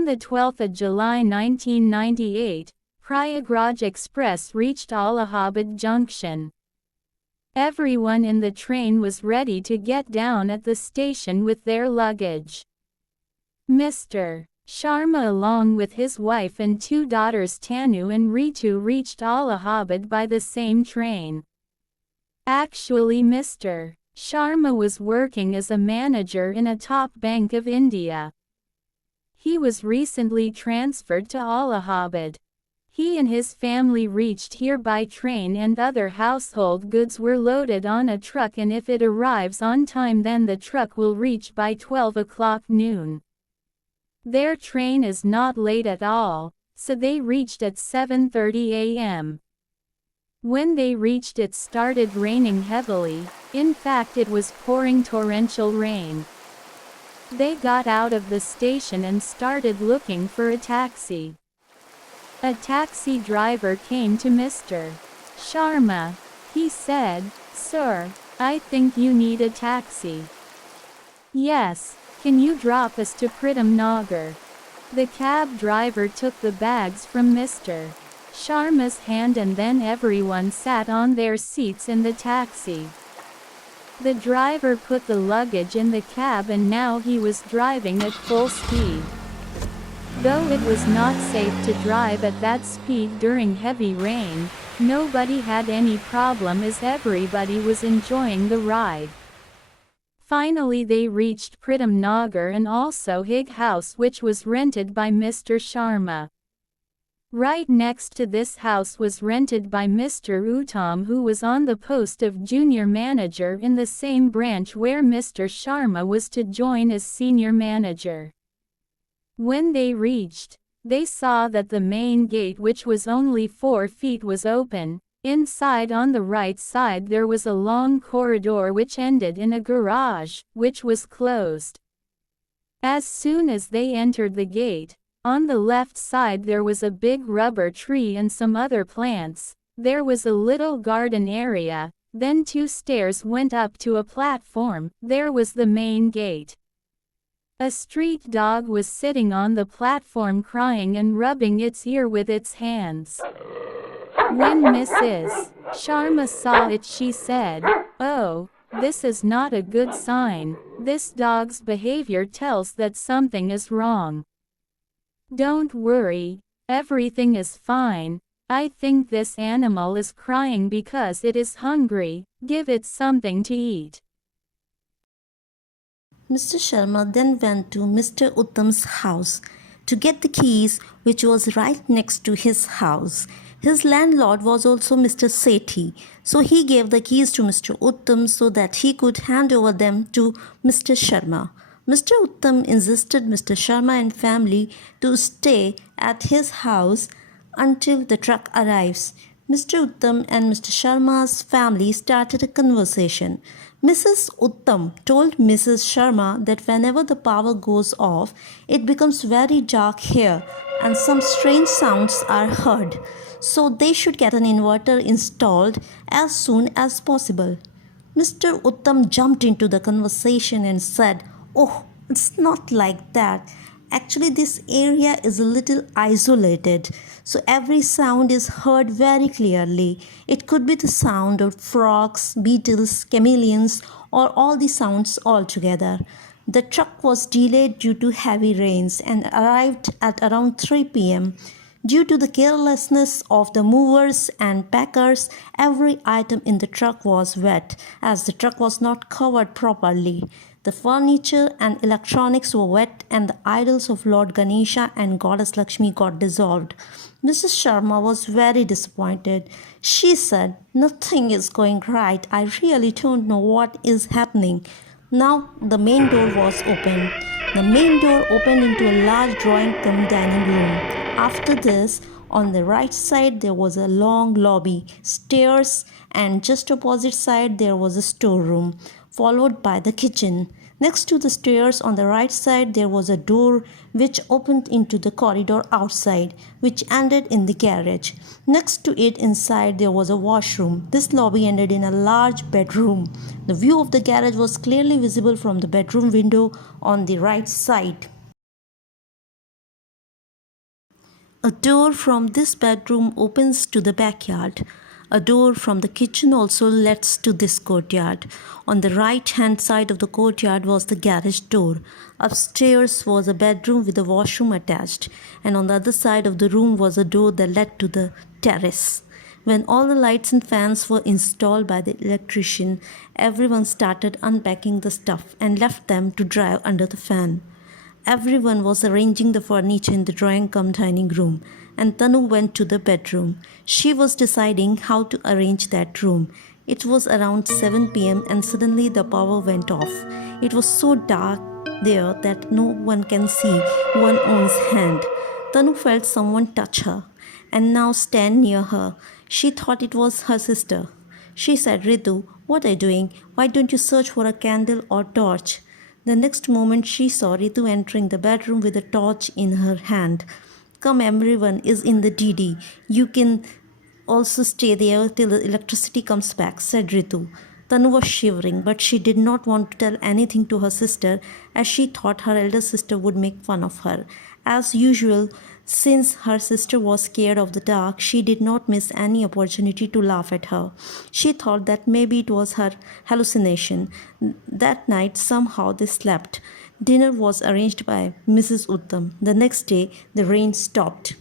On the 12th of July 1998, Prayagraj Express reached Allahabad Junction. Everyone in the train was ready to get down at the station with their luggage. Mr. Sharma along with his wife and two daughters Tanu and Ritu reached Allahabad by the same train. Actually Mr. Sharma was working as a manager in a top bank of India. He was recently transferred to Allahabad. He and his family reached here by train and other household goods were loaded on a truck, and if it arrives on time then the truck will reach by 12 o'clock noon. Their train is not late at all, so they reached at 7:30 a.m. When they reached it started raining heavily, in fact it was pouring torrential rain. They got out of the station and started looking for a taxi. A taxi driver came to Mr. Sharma. He said, "Sir, I think you need a taxi." "Yes, can you drop us to Pritam Nagar?" The cab driver took the bags from Mr. Sharma's hand and then everyone sat on their seats in the taxi. The driver put the luggage in the cab and now he was driving at full speed. Though it was not safe to drive at that speed during heavy rain, nobody had any problem as everybody was enjoying the ride. Finally they reached Pritam Nagar and also Hig House, which was rented by Mr. Sharma. Right next to this house was rented by Mr. Uttam, who was on the post of junior manager in the same branch where Mr. Sharma was to join as senior manager. When they reached, they saw that the main gate, which was only 4 feet, was open. Inside on the right side there was a long corridor which ended in a garage, which was closed. As soon as they entered the gate, on the left side there was a big rubber tree and some other plants. There was a little garden area, then 2 stairs went up to a platform. There was the main gate. A street dog was sitting on the platform crying and rubbing its ear with its hands. When Mrs. Sharma saw it she said, "Oh, this is not a good sign. This dog's behavior tells that something is wrong. Don't worry, everything is fine. I think this animal is crying because it is hungry. Give it something to eat." Mr. Sharma then went to Mr. Uttam's house to get the keys, which was right next to his house. His landlord was also Mr. Sethi, so he gave the keys to Mr. Uttam so that he could hand over them to Mr. Sharma. Mr. Uttam insisted Mr. Sharma and family to stay at his house until the truck arrives. Mr. Uttam and Mr. Sharma's family started a conversation. Mrs. Uttam told Mrs. Sharma that whenever the power goes off, it becomes very dark here and some strange sounds are heard. So they should get an inverter installed as soon as possible. Mr. Uttam jumped into the conversation and said, "Oh, it's not like that. Actually, this area is a little isolated, so every sound is heard very clearly. It could be the sound of frogs, beetles, chameleons, or all the sounds all together." The truck was delayed due to heavy rains and arrived at around 3 p.m. Due to the carelessness of the movers and packers, every item in the truck was wet as the truck was not covered properly. The furniture and electronics were wet and the idols of Lord Ganesha and Goddess Lakshmi got dissolved. Mrs. Sharma was very disappointed. She said, "Nothing is going right. I really don't know what is happening." Now the main door was open. The main door opened into a large drawing-room dining room. After this, on the right side there was a long lobby, stairs, and just opposite side there was a storeroom, followed by the kitchen. Next to the stairs on the right side there was a door which opened into the corridor outside, which ended in the garage. Next to it inside there was a washroom. This lobby ended in a large bedroom. The view of the garage was clearly visible from the bedroom window on the right side. A door from this bedroom opens to the backyard. A door from the kitchen also leads to this courtyard. On the right hand side of the courtyard was the garage door. Upstairs was a bedroom with a washroom attached, and on the other side of the room was a door that led to the terrace. When all the lights and fans were installed by the electrician, everyone started unpacking the stuff and left them to dry under the fan. Everyone was arranging the furniture in the drawing-cum-dining room, and Tanu went to the bedroom. She was deciding how to arrange that room. It was around 7 pm and suddenly the power went off. It was so dark there that no one can see one one's hand. Tanu felt someone touch her and now stand near her. She thought it was her sister. She said, "Ritu, what are you doing? Why don't you search for a candle or torch?" The next moment she saw Ritu entering the bedroom with a torch in her hand. "Come, everyone is in the DD. You can also stay there till the electricity comes back," said Ritu. Tanu was shivering, but she did not want to tell anything to her sister as she thought her elder sister would make fun of her. As usual, since her sister was scared of the dark, she did not miss any opportunity to laugh at her. She thought that maybe it was her hallucination. That night, somehow they slept. Dinner was arranged by Mrs. Uttam. The next day, the rain stopped.